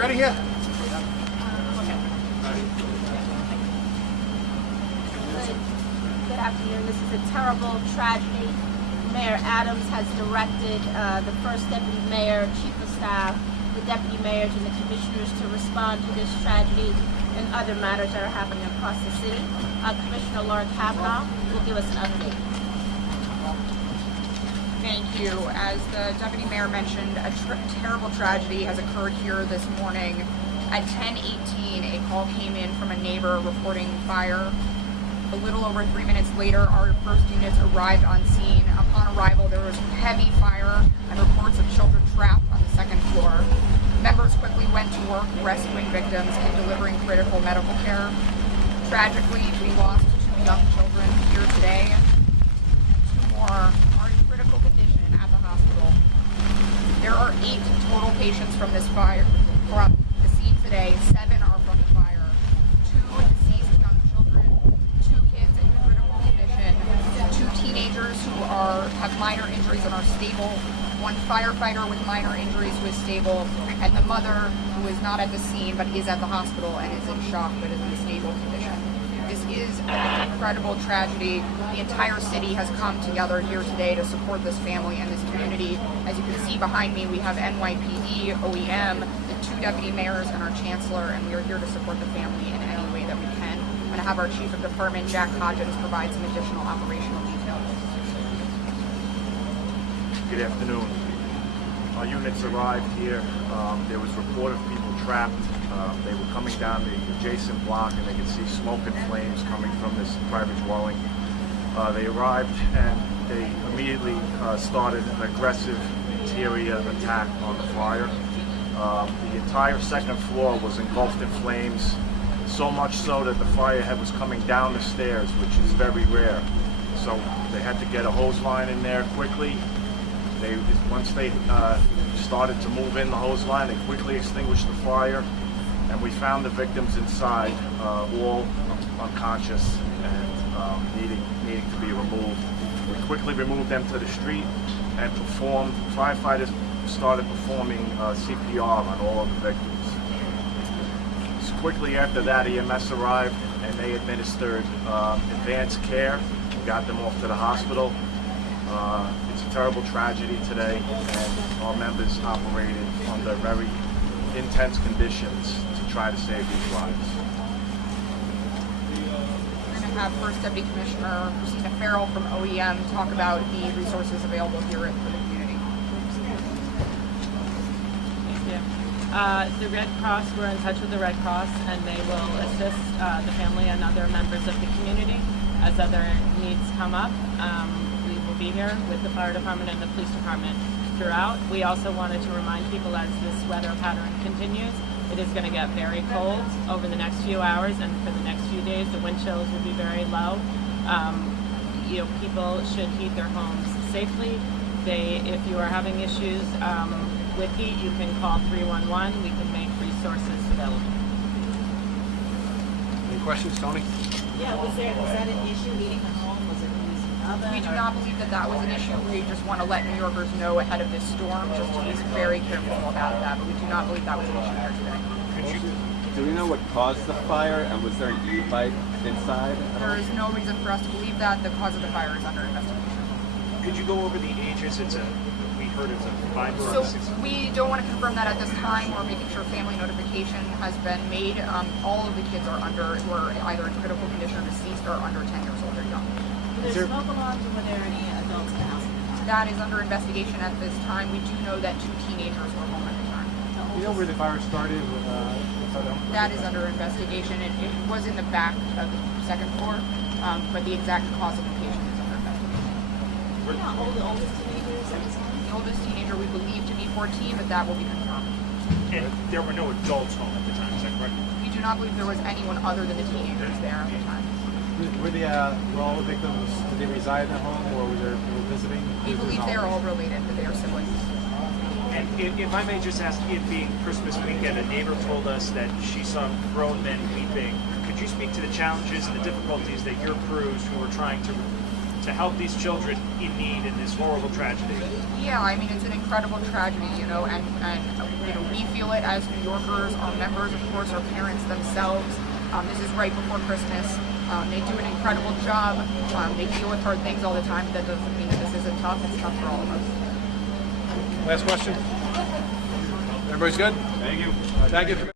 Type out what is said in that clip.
ready here? Good afternoon. This is a terrible tragedy. Mayor Adams has directed the first deputy mayor, chief of staff, the deputy mayors, and the commissioners to respond to this tragedy and other matters that are happening across the city. Commissioner Lauren Kavanaugh will give us an update. Thank you. As the deputy mayor mentioned, a terrible tragedy has occurred here this morning. At 10:18, a call came in from a neighbor reporting fire. A little over 3 minutes later, our first units arrived on scene. Upon arrival, there was heavy fire and reports of children trapped on the second floor. Members quickly went to work rescuing victims and delivering critical medical care. Tragically, we lost 2 young children here today. 2 more are in critical condition at the hospital. There are 8 total patients from this fire from the scene today. 7 are from the fire. 2 deceased young children, 2 kids in critical condition, 2 teenagers who have minor injuries and are stable, 1 firefighter with minor injuries who is stable, and the mother who is not at the scene but is at the hospital and is in shock but is in a stable condition. This is an incredible tragedy. The entire city has come together here today to support this family and this community. As you can see behind me, we have NYPD, OEM, the 2 deputy mayors, and our chancellor, and we are here to support the family in any way that we can. I'm going to have our chief of department, Jack Hodgins, provide some additional operational details. Good afternoon. Our units arrived here. There was report of people trapped. They were coming down the adjacent block and they could see smoke and flames coming from this private dwelling. They arrived and they immediately started an aggressive interior attack on the fire. The entire second floor was engulfed in flames, so much so that the fire head was coming down the stairs, which is very rare. So they had to get a hose line in there quickly. Once they started to move in the hose line, they quickly extinguished the fire, and we found the victims inside, all unconscious and needing to be removed. We quickly removed them to the street and firefighters started performing CPR on all of the victims. So quickly after that, EMS arrived and they administered advanced care and got them off to the hospital. It's a terrible tragedy today, and our members operated under very intense conditions to try to save these lives. We're going to have First Deputy Commissioner Christina Farrell from OEM talk about the resources available here for the community. Thank you. The Red Cross, we're in touch with the Red Cross, and they will assist the family and other members of the community as other needs come up. We will be here with the fire department and the police department throughout. We also wanted to remind people, as this weather pattern continues, it is going to get very cold over the next few hours, and for the next few days the wind chills will be very low. People should heat their homes safely. If you are having issues with heat, you can call 311. We can make resources available. Any questions, Tony? Yeah, was that an issue heating the home? Was it using an oven? We do not believe that was an issue. We just want to let New Yorkers know ahead of this storm, just to be very careful about that, but we do not believe that was an issue here today. Do we know what caused the fire, and was there an e-bike inside? There is no reason for us to believe that. The cause of the fire is under investigation. Could you go over the ages? We heard it's a 5 or So 6. we don't want to confirm that at this time. We're making sure family notification has been made. All of the kids who are either in critical condition or deceased are under 10 years old or young. Were there smoke alarms, or were there any adults in the house at the time? That is under investigation at this time. We do know that 2 teenagers were home at the time. Do you know where the fire started? That is under investigation. It was in the back of the second floor, but the exact cause of location is under investigation. Do you know how old the oldest teenagers at this time? The oldest teenager we believe to be 14, but that will be confirmed. And there were no adults home at the time, is that correct? We do not believe there was anyone other than the teenagers there at the time. Were all the victims, did they reside in the home, or were they visiting? We believe they are all related, that they are siblings. And if I may just ask, it being Christmas weekend, a neighbor told us that she saw grown men weeping. Could you speak to the challenges and the difficulties that your crews who were trying to to help these children in need in this horrible tragedy. Yeah, I mean, it's an incredible tragedy, you know, and you know, we feel it as New Yorkers, our members, of course, our parents themselves. This is right before Christmas. They do an incredible job. They deal with hard things all the time, but that doesn't mean that this isn't tough. It's tough for all of us. Last question. Everybody's good? Thank you. Thank you.